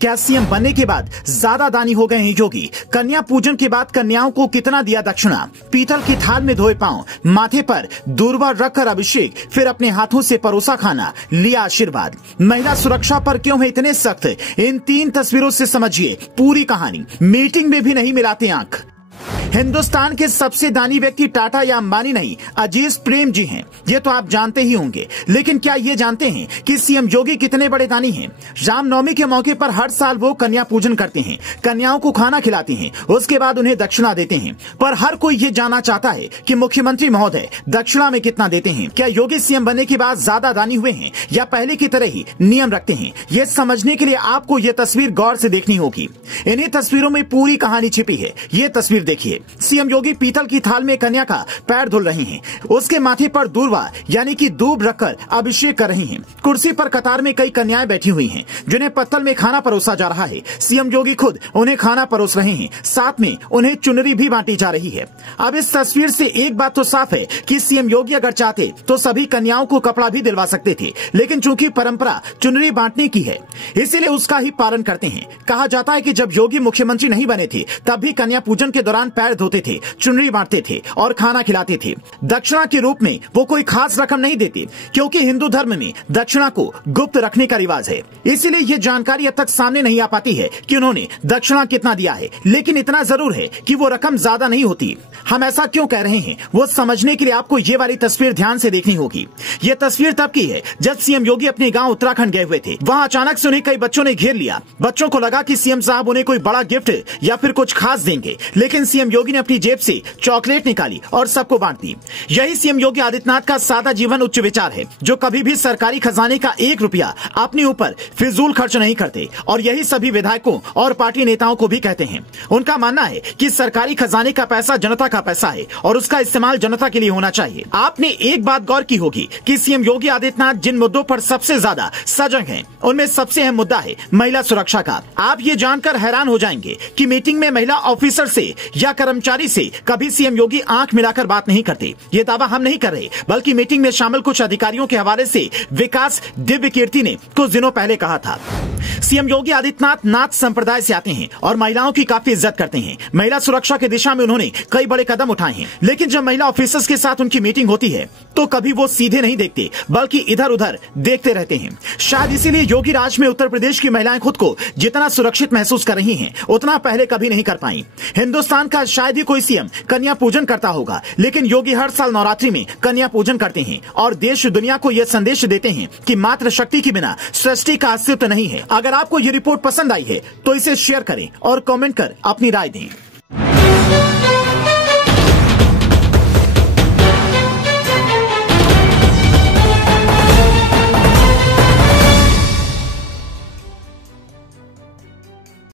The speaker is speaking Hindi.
क्या सीएम बनने के बाद ज्यादा दानी हो गए हैं योगी? कन्या पूजन के बाद कन्याओं को कितना दिया दक्षिणा? पीतल की थाल में धोए पांव, माथे पर दूर्वा रखकर अभिषेक, फिर अपने हाथों से परोसा खाना, लिया आशीर्वाद। महिला सुरक्षा पर क्यों है इतने सख्त? इन 3 तस्वीरों से समझिए पूरी कहानी। मीटिंग में भी नहीं मिलाते आंख। हिंदुस्तान के सबसे दानी व्यक्ति टाटा या अंबानी नहीं, अजीज प्रेम जी हैं। ये तो आप जानते ही होंगे, लेकिन क्या ये जानते हैं कि सीएम योगी कितने बड़े दानी हैं? रामनवमी के मौके पर हर साल वो कन्या पूजन करते हैं, कन्याओं को खाना खिलाते हैं, उसके बाद उन्हें दक्षिणा देते हैं। पर हर कोई ये जानना चाहता है कि मुख्यमंत्री महोदय दक्षिणा में कितना देते हैं? क्या योगी सीएम बनने के बाद ज्यादा दानी हुए हैं या पहले की तरह ही नियम रखते हैं? ये समझने के लिए आपको ये तस्वीर गौर से देखनी होगी। इन्हीं तस्वीरों में पूरी कहानी छिपी है। ये तस्वीर देखिए। सीएम योगी पीतल की थाल में कन्या का पैर धुल रही हैं। उसके माथे पर दूर्वा यानी कि दूब रखकर अभिषेक कर रही हैं। कुर्सी पर कतार में कई कन्याएं बैठी हुई हैं, जिन्हें पत्तल में खाना परोसा जा रहा है। सीएम योगी खुद उन्हें खाना परोस रहे हैं, साथ में उन्हें चुनरी भी बांटी जा रही है। अब इस तस्वीर से एक बात तो साफ है कि सीएम योगी अगर चाहते तो सभी कन्याओं को कपड़ा भी दिलवा सकते थे, लेकिन चूंकि परंपरा चुनरी बांटने की है, इसीलिए उसका ही पालन करते हैं। कहा जाता है कि जब योगी मुख्यमंत्री नहीं बने थे तब भी कन्या पूजन के दौरान पैर धोते थे, चुनरी बांटते थे और खाना खिलाते थे। दक्षिणा के रूप में वो कोई खास रकम नहीं देते, क्योंकि हिंदू धर्म में दक्षिणा को गुप्त रखने का रिवाज है। इसीलिए ये जानकारी अब तक सामने नहीं आ पाती है कि उन्होंने दक्षिणा कितना दिया है, लेकिन इतना जरूर है कि वो रकम ज्यादा नहीं होती। हम ऐसा क्यों कह रहे हैं वो समझने के लिए आपको ये वाली तस्वीर ध्यान से देखनी होगी। ये तस्वीर तब की है जब सीएम योगी अपने गांव उत्तराखंड गए हुए थे। वहां अचानक से उन्हें कई बच्चों ने घेर लिया। बच्चों को लगा कि सीएम साहब उन्हें कोई बड़ा गिफ्ट या फिर कुछ खास देंगे, लेकिन सीएम योगी ने अपनी जेब से चॉकलेट निकाली और सबको बांट दी। यही सीएम योगी आदित्यनाथ का सादा जीवन उच्च विचार है, जो कभी भी सरकारी खजाने का 1 रुपया अपने ऊपर फिजूल खर्च नहीं करते। और यही सभी विधायकों और पार्टी नेताओं को भी कहते हैं। उनका मानना है कि सरकारी खजाने का पैसा जनता का पैसा है और उसका इस्तेमाल जनता के लिए होना चाहिए। आपने एक बात गौर की होगी कि सीएम योगी आदित्यनाथ जिन मुद्दों पर सबसे ज्यादा सजग हैं, उनमें सबसे अहम मुद्दा है महिला सुरक्षा का। आप ये जानकर हैरान हो जाएंगे कि मीटिंग में महिला ऑफिसर से या कर्मचारी से कभी सीएम योगी आंख मिलाकर बात नहीं करते। ये दावा हम नहीं कर रहे, बल्कि मीटिंग में शामिल कुछ अधिकारियों के हवाले से विकास दिव्य कीर्ति ने कुछ दिनों पहले कहा था। सीएम योगी आदित्यनाथ नाथ संप्रदाय से आते हैं और महिलाओं की काफी इज्जत करते हैं। महिला सुरक्षा की दिशा में उन्होंने कई बड़े कदम उठाए हैं, लेकिन जब महिला ऑफिसर्स के साथ उनकी मीटिंग होती है तो कभी वो सीधे नहीं देखते, बल्कि इधर उधर देखते रहते हैं। शायद इसीलिए योगी राज में उत्तर प्रदेश की महिलाएं खुद को जितना सुरक्षित महसूस कर रही हैं, उतना पहले कभी नहीं कर पाई। हिंदुस्तान का शायद ही कोई सीएम कन्या पूजन करता होगा, लेकिन योगी हर साल नवरात्रि में कन्या पूजन करते हैं और देश दुनिया को यह संदेश देते हैं कि मात्र शक्ति के बिना सृष्टि का अस्तित्व नहीं है। अगर आपको ये रिपोर्ट पसंद आई है तो इसे शेयर करें और कमेंट कर अपनी राय दें।